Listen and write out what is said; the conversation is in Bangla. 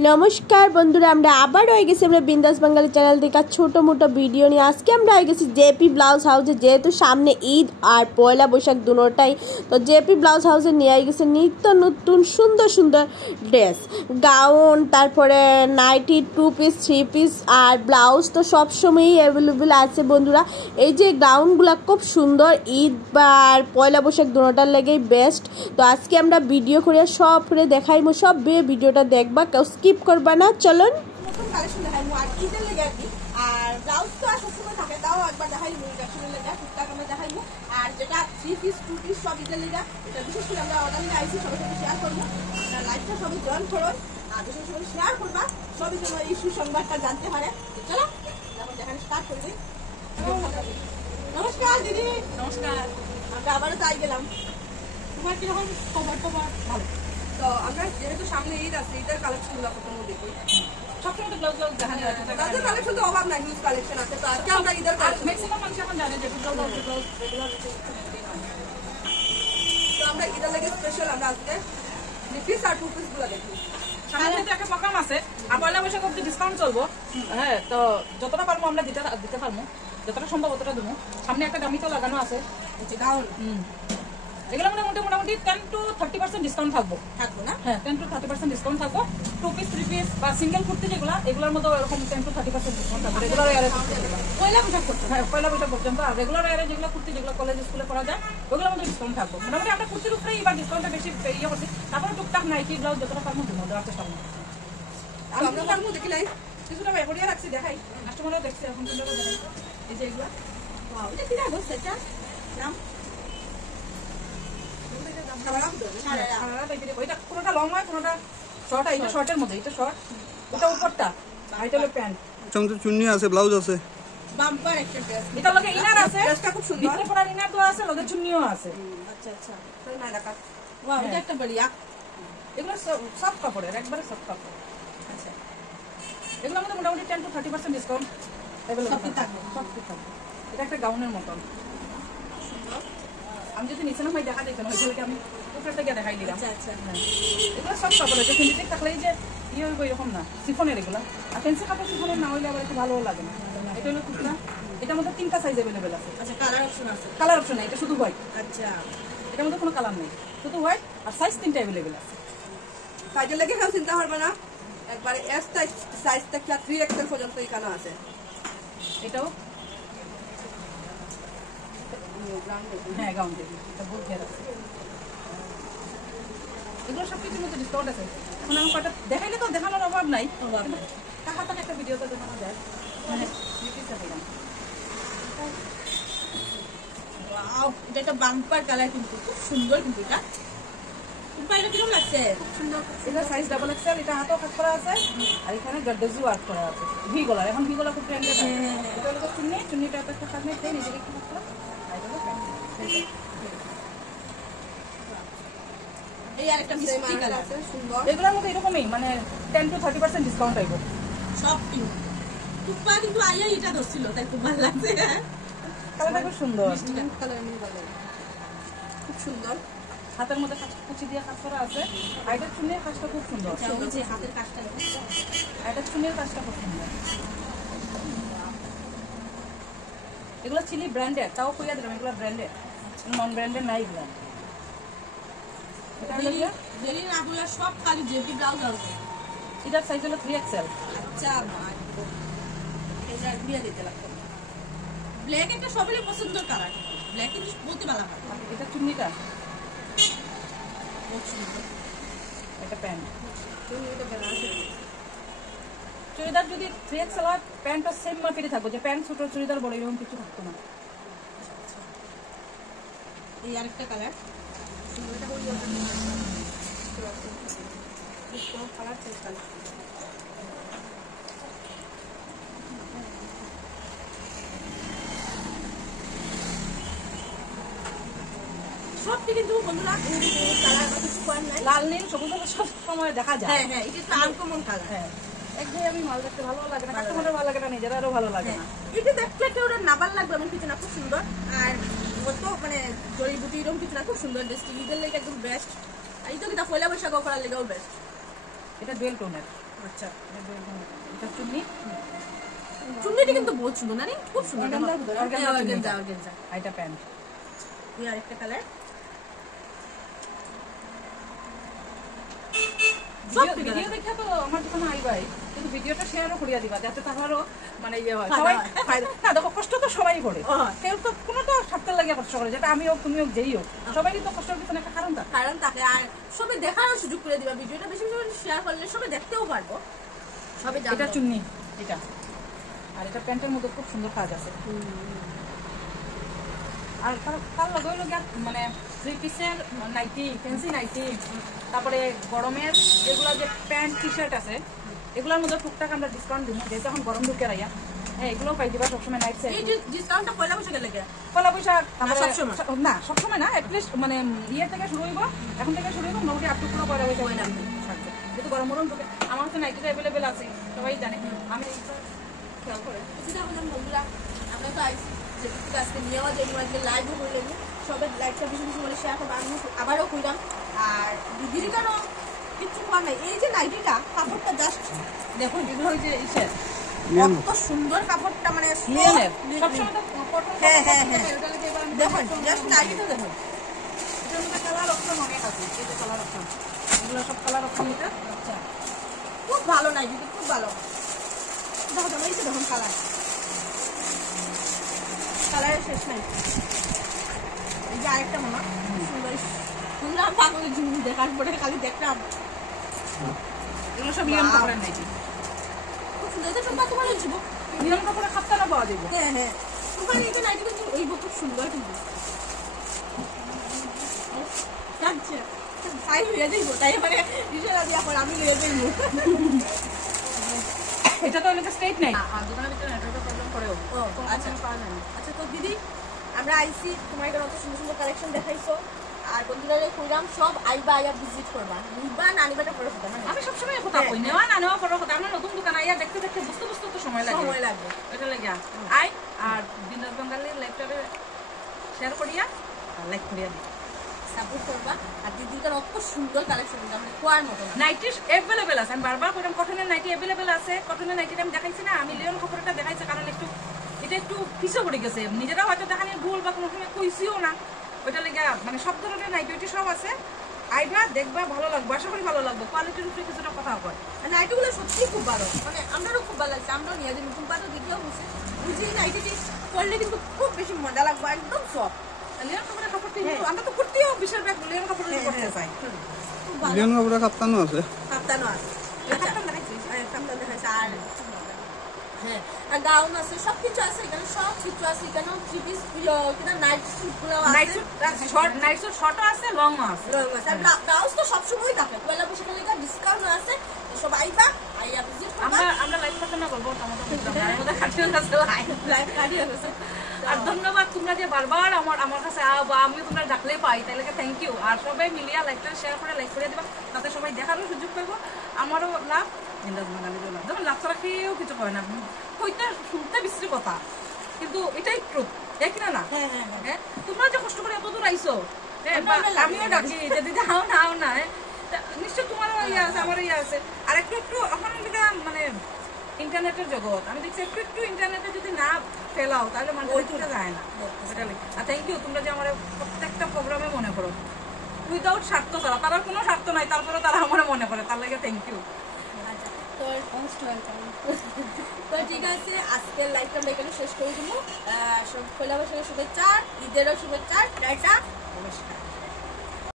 নমস্কার বন্ধুরা, আমরা আবার হয়ে গেছি আমরা বিন্দাস বাঙালি চ্যানেল থেকে ছোটো মোটো ভিডিও নিয়ে। আজকে আমরা হয়ে গেছি জেপি ব্লাউজ হাউসে, যেহেতু সামনে ঈদ আর পয়লা বৈশাখ দুটোটাই, তো জেপি ব্লাউজ হাউসে নিয়ে গেছে নিত্য নতুন সুন্দর সুন্দর ড্রেস, গাউন, তারপরে নাইটি, 2 পিস 3 পিস আর ব্লাউজ তো সবসময়ই অ্যাভেলেবেল আছে বন্ধুরা। এই যে গাউনগুলো খুব সুন্দর, ঈদ আর পয়লা বৈশাখ দুটোটার লেগেই বেস্ট। তো আজকে আমরা ভিডিও করে সব করে দেখাইবো, সব ভিডিওটা দেখবা, কেউ স্কিপ করবা না। চলুন নতুন কালেকশন দেখাইবো আর ঈদের লেগে আর কি। আর ব্লাউজ তো আর সবসময় থাকে, তাও একবার দেখাইবো কালেকশনের লেগে, টুকটাক আমরা দেখাইবো। আর যেটা 3 পিস 2 পিস সব ঈদের লেগে, এটা বিশেষ করে আমরা অর্ডার নিয়ে আইসি, সবার সাথে শেয়ার করবো। আপনার লাইভটা সবাই জয়েন করো আর বিশেষ করে শেয়ার করবা, সবই যেন এই সুসংবাদটা জানতে পারে। চলো এখন দেখানো স্টার্ট করে দিই। নমস্কার দিদি। নমস্কার। আমরা আবারও তাই গেলাম। তোমার কিরকম খবর? টবর ভালো। তো আমরা যেহেতু সামনে ঈদ আছে, ঈদের কালেকশন গুলো প্রথমে দেখি। সবসময় তো ব্লাউজ দেখানো যায়, ব্লাউজের কালেকশন তো অভাব নাই, হিউজ কালেকশন আছে। তো আজকে আমরা ঈদের কালেকশন ম্যাক্সিমাম মানুষ এখন জানে যে ব্লাউজ রেগুলার। তো আমরা ঈদের লাগে স্পেশাল আমরা আজকে 3 পিস আর 2 পিস গুলো দেখি। সামনে তো একটা প্রোগ্রাম আছে, আর পয়লা বৈশাখ অবধি ডিসকাউন্ট চলবো। হ্যাঁ, তো যতটা পারবো আমরা দিতে পারবো, যতটা সম্ভব অতটা দেবো। সামনে একটা দামিটাও লাগানো আছে গাউন। এগুলো মোটামুটি 10 to 30% ডিসকাউন্ট থাকবো না? হ্যাঁ, 10 to 30% ডিসকাউন্ট থাকবো। 2 পিস 3 পিস বা সিঙ্গেল কুর্তি যেগুলো, এগুলোর মধ্যে এরকম 10 to 30% ডিসকাউন্ট থাকবে রেগুলার এয়ারে। পয়লা বৈশাখ পর্যন্ত, হ্যাঁ পয়লা বৈশাখ পর্যন্ত। আর রেগুলার এয়ারে যেগুলো কুর্তি, যেগুলো কলেজ স্কুলে পরা যায়, ওগুলোর মধ্যে ডিসকাউন্ট থাকবো। মোটামুটি আমরা কুর্তির উপরেই এবার ডিসকাউন্টটা বেশি ইয়ে করছি। তারপরে টুকটাক নাইটি ব্লাউজ যতটা পারবো দেওয়ার চেষ্টা করবো। আমরা পারবো দেখি নাই কিছুটা বেপরিয়া রাখছি, দেখাই কাস্টমারও দেখছি এখন কিন্তু দেখাই। এই যে এগুলো, এটা কি রাখবো সেটা নাম কোনটা লং হয়, কোনটা শর্ট। এটা শর্টের মধ্যে, এটা শর্ট, এটা উপরটা, এটা হলো প্যান্ট। চমচম চুন্নি আছে, ব্লাউজ আছে, বাম্পার একটা ড্রেস। এটা লগে ইনার আছে, ড্রেসটা খুব সুন্দর। ভিতরে পরার ইনার তো আছে, লগে চুন্নিও আছে। আচ্ছা আচ্ছা, তাই না রাখা। ওয়াও, এটা একটা বড়িয়া। এগুলো সব কাপড়ের, একবারে সব কাপড়। আচ্ছা, এগুলো আমাদের মোটামুটি 10 to 30% ডিসকাউন্ট সব থাকবে। এটা একটা গাউনের মতন সুন্দর। আমি যদি নিচে না ভাই দেখা দেখেন, ওইগুলোকে আমি উপরেটা গিয়ে দেখাই দিলাম। আচ্ছা, এগুলো সব কাপড় আছে, সিন্থেটিক থাকলে যে ইয়ে হইব এরকম না, সিফনের এগুলো। আর ফেন্সি কাপড় সিফনের না হইলে আবার একটু ভালো লাগে না। এটা হলো টুকরা, এটার মধ্যে 3টা সাইজ অ্যাভেলেবেল আছে। আচ্ছা, কালার অপশন আছে? কালার অপশন নাই, এটা শুধু হোয়াইট। আচ্ছা, এটার মধ্যে কোনো কালার নেই, শুধু হোয়াইট। আর সাইজ 3টা অ্যাভেলেবেল আছে। সাইজের লেগে কেউ চিন্তা করবে না, একবারে এস সাইজ থেকে 3XL পর্যন্ত এখানে আছে। এটাও হ্যাঁ গাউন দেখি, এটা বহুত ঘের আছে। এগুলো সব কিছুর মধ্যে ডিসকাউন্ট আছে। এখন আমি কটা দেখাইলে তো দেখানোর অভাব নাই, টাকা টাকা একটা ভিডিওতে দেখানো যায়। মানে এটা একটা বাম্পার কালার, কিন্তু খুব সুন্দর। কিন্তু এটা এটা কিরকম লাগছে? খুব সুন্দর। এটা সাইজ ডাবল এক্সেল, এটা হাতেও কাজ করা আছে, আর এখানে গড্ডেজি ওয়ার্ক করা আছে। ভি গলার, এখন ভি গলা খুব ট্রেন্ডে থাকে। এটা হলো চুন্নিটা একটা কাজ নেই, দেন নিজেকে একটু কাজ করা। এই আরেকটা মিষ্টি কালার আছে, সুন্দর। এগুলোর মধ্যে এরকমই মানে 10 to 30% ডিসকাউন্ট আইবো সব। টুপা কিন্তু আইয়া এটা ধরছিল, তাই খুব ভালো লাগছে। কালারটা খুব সুন্দর, মিষ্টি কালার, এমনি ভালো, খুব সুন্দর। হাতের মধ্যে কুচি দিয়ে কাজ করা আছে। আর এটা চুনের কাজটা খুব সুন্দর, যে হাতের কাজটা, এটা চুনের কাজটা খুব সুন্দর। এগুলো চিলি ব্র্যান্ডেড, তাও কইয়া দিলাম এগুলো ব্র্যান্ডেড, নন ব্র্যান্ডেড নাই এগুলো। সব খালি জেপি ব্লাউজ আছে। এটার সাইজ হলো 3XL। আচ্ছা, দিতে লাগতো। ব্ল্যাক একটা সবাই পছন্দের কালার, ব্ল্যাক কিন্তু বলতে ভালো হয়। এটা চুন্নিটা বহুত সুন্দর। এটা প্যান্ট, চুড়িদার যদি 3XL হয়, প্যান্টটা সেম মাপেরই থাকবে, যে প্যান্ট ছোট চুড়িদার বড় এরকম কিছু থাকতো না। এই আরেকটা কালার সবটি কিন্তু বন্ধুরা লাল নীল সবুজ সব সময় দেখা যায়। হ্যাঁ হ্যাঁ, এটা আনকমন কালার। হ্যাঁ, একঘেয়ে আমি মাল দেখতে ভালো লাগে না, কাস্টমারের ভালো লাগে না, নিজেরও ভালো লাগে না। এটা দেখলে কেউ নাবার লাগবে এমন কিছু না, খুব সুন্দর। আর কত মানে জড়িবুটি এরকম কিছু না, খুব সুন্দর। ঈদের লেগে একদম বেস্ট। আর এটা কিন্তু পয়লা বৈশাখ করার লেগেও বেস্ট। এটা ডুয়েল টোনের, আচ্ছা এটা চুন্নি চুন্নিটা কিন্তু বহুত সুন্দর না, খুব সুন্দর। এটা প্যান্ট, এই আরেকটা কালার। ভিডিও দেখা তো আমার দোকানে আইবাই, কিন্তু ভিডিওটা শেয়ারও করিয়া দিবা যাতে তাহারও মানে ইয়ে হয়, সবাই না দেখো কষ্ট তো সবাই করে, কেউ তো কোনোটা স্বার্থের লাগে কষ্ট করে, যেটা আমি হোক তুমি হোক যেই হোক সবাই তো কষ্টের পিছনে একটা কারণ থাকে। আর সবাই দেখারও সুযোগ করে দিবা, ভিডিওটা বেশি বেশি শেয়ার করলে সবাই দেখতেও পারবো, সবাই জানবে। এটা চুন্নি, এটা আর এটা প্যান্টের মধ্যে খুব সুন্দর কাজ আছে। আর তার লগে লগে মানে 3 পিসের নাইটি, ফ্যান্সি নাইটি, তারপরে গরমের যেগুলো যে প্যান্ট টি শার্ট আছে এগুলোর মধ্যে টুকটাক আমরা ডিসকাউন্ট দিব, যেহেতু এখন গরম ঢুকে রাইয়া। হ্যাঁ, এগুলোও পাই দিবা সবসময় নাইট সেট। এই ডিসকাউন্টটা পয়লা বৈশাখে লাগে, পয়লা বৈশাখ না সবসময় না, অ্যাটলিস্ট মানে ইয়ে থেকে শুরু হইব, এখন থেকে শুরু হইব মোটামুটি আপ টু পুরো পয়লা বৈশাখ থাকবে, যেহেতু গরম গরম ঢুকে। আমার তো নাইটিটা অ্যাভেলেবেল আছে, সবাই জানে। আমি খেয়াল করে বন্ধুরা আমরা তো আইসি আজকে নিয়েও দেখবো, আজকে লাইভও করে নেবো, সবাই লাইভটা বেশি বেশি বলে শেয়ার করবো। আমি আবারও কইলাম, আর দিদির কেন কিচ্ছু করার নাই। এই যে নাইটিটা কাপড়টা জাস্ট দেখুন, দিদি হয়েছে ইসের কত সুন্দর কাপড়টা, মানে হ্যাঁ হ্যাঁ হ্যাঁ দেখুন জাস্ট নাইটিটা দেখুন, কালার অপশন অনেক আছে, এই যে কালার অপশন এগুলো সব কালার অপশন। এটা আচ্ছা খুব ভালো নাইটিটা, খুব ভালো। দেখো দেখো এই যে দেখুন কালার, কালারের শেষ নাই। এই যে আরেকটা মামা সুন্দর সুন্দর পাগল জিনিস দেখার পরে খালি দেখলাম, এগুলো সব লিয়াম কাপড়ের নাইটি, খুব সুন্দর। এটা তোমরা তোমার জীব লিয়াম কাপড়ের খাপটা পাওয়া যাবে। হ্যাঁ হ্যাঁ, তোমার এই যে নাইটি কিন্তু ওই খুব সুন্দর, কিন্তু আচ্ছা তাই হয়ে যাইব, তাই মানে ইশারা দিয়া পর আমি হয়ে যাইব। এটা তো অনেক স্ট্রেট নাই, আর দোকানের ভিতরে নেটওয়ার্কের প্রবলেম করেও। আচ্ছা আচ্ছা, তো দিদি আমরা আইসি, তোমার এখানে অত সুন্দর সুন্দর কালেকশন দেখাইছো, আর বন্ধুরা কইলাম সব আইবা আইয়া ভিজিট করবা, নিবা না নিবাটা পরে কথা। আমি সবসময় কথা কই, নেওয়া না নেওয়া পরে কথা। আমরা নতুন দোকান আইয়া দেখতে দেখতে বুঝতে বুঝতে তো সময় লাগবে, এটা লাগে আই। আর বিন্দাস বাঙালির লাইভটারে শেয়ার করিয়া আর লাইক করিয়া দিই, সাপোর্ট করবা। আর দিদির কাছে অত সুন্দর কালেকশন, আমরা কোয়ার মতো নাইটি অ্যাভেলেবেল আছে। আমি বারবার কইলাম কটনের নাইটি অ্যাভেলেবেল আছে, কটনের নাইটিটা আমি দেখাইছি না, আমি লিওন কাপড়টা দেখাইছি কারণ একটু এটা একটু পিছে পড়ে গেছে, নিজেরা হয়তো দেখানি ভুল বা কোনো সময় কইছিও না, ওইটা লেগে মানে সব ধরনের নাইটি সব আছে। আইবা দেখবা, ভালো লাগবে, আশা করি ভালো লাগবে। কোয়ালিটির উপরে কিছুটা কথা কয়, নাইটিগুলো সত্যি খুব ভালো, মানে আমারও খুব ভালো লাগছে। আমরাও নিয়ে যাই, নতুন পাতা দিতেও বুঝছি বুঝি নাইটিটি পরলে কিন্তু খুব বেশি মজা লাগবে, একদম সফট। লিওন কাপড়ের কাপড়টি আমরা তো কুর্তিও বিশেষ ব্যাগ লিওন কাপড়ের করতে চাই, লিওন কাপড়ের কাপ্তানো আছে, কাপ্তানো আছে, কাপ্তান দেখাইছি, কাপ্তান দেখাইছে। আর হ্যাঁ, আর গাউন আছে, সবকিছু আছে এখানে, সবকিছু আছে এখানে। থ্রি পিস কিনা নাইট স্যুট গুলো আছে, নাইট স্যুট শর্টও আছে, লংও আছে। আর ব্লাউজ তো সবসময় থাকে, পয়লা বৈশাখে লেগে ডিসকাউন্ট আছে, সব আইবা আইয়া ভিজিট করবা। আমরা লাইভ করতে না করবো, আমাদের খাটিয়ে আছে লাইভ কাটিয়ে আছে। আর ধন্যবাদ তোমরা যে বারবার আমার কাছে বা আমি তোমরা ডাকলে পাই, তাইলে থ্যাংক ইউ। আর সবাই মিলিয়া লাইভটা শেয়ার করে লাইক করে দিবা, তাতে সবাই দেখারও সুযোগ পাবো, আমারও লাভ, বিন্দাস বাঙালিরও লাভ। দেখুন লাভ ছাড়া কেউ কিছু করে না, কইতে শুনতে বিশ্রী কথা, কিন্তু এটাই ট্রুথ, ঠিক না? না হ্যাঁ, তোমরা যে কষ্ট করে এত দূর আইসো, আমিও ডাকি যে দিদি হাও না হাও না, নিশ্চয় তোমারও ইয়ে আছে, আমারও ইয়ে আছে। আর একটু একটু এখন মানে ইন্টারনেটের জগৎ, আমি দেখছি একটু একটু ইন্টারনেটে যদি না ফেলাও তাহলে মানুষ যায় না, সেটা লাগে। আর থ্যাংক ইউ তোমরা যে আমার প্রত্যেকটা প্রোগ্রামে মনে করো, উইদাউট স্বার্থ ছাড়া, তারা কোনো স্বার্থ নাই, তারপরে তারা আমার মনে করে, তার লাগে থ্যাংক ইউ। তো ঠিক আছে, আজকের লাইভটা আমরা এখানে শেষ করে দেবো। সব পয়লা বৈশাখের শুভেচ্ছা, ঈদেরও শুভেচ্ছা, টাটা, নমস্কার।